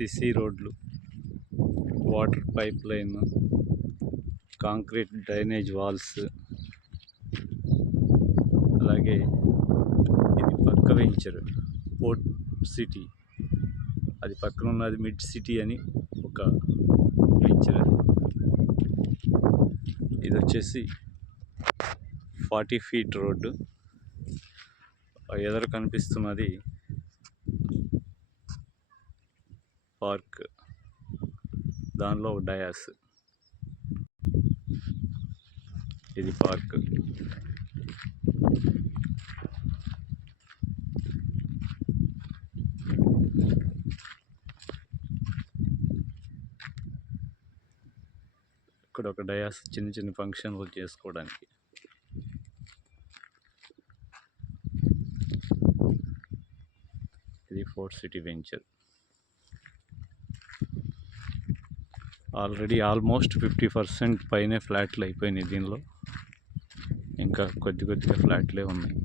సిసి రోడ్లు, water pipe line, concrete drainage walls, అలాగే ఇది పక్క వెంచర్ పోర్ట్ సిటీ, అది పక్కన ఉన్నది మిడ్ సిటీ అని ఒక వెంచర్. ఇది వచ్చేసి 40 feet రోడ్డు. ఎదురు కనిపిస్తున్నది పార్క్, దానిలో ఒక డయాస్. ఇది పార్క్. ఇక్కడ ఒక డయాస్ చిన్న చిన్న ఫంక్షన్లు చేసుకోవడానికి. ఇది fort city venture. Already almost 50% పైనే ఫ్లాట్లు అయిపోయినాయి. దీనిలో ఇంకా కొద్దిగా ఫ్లాట్లే ఉన్నాయి.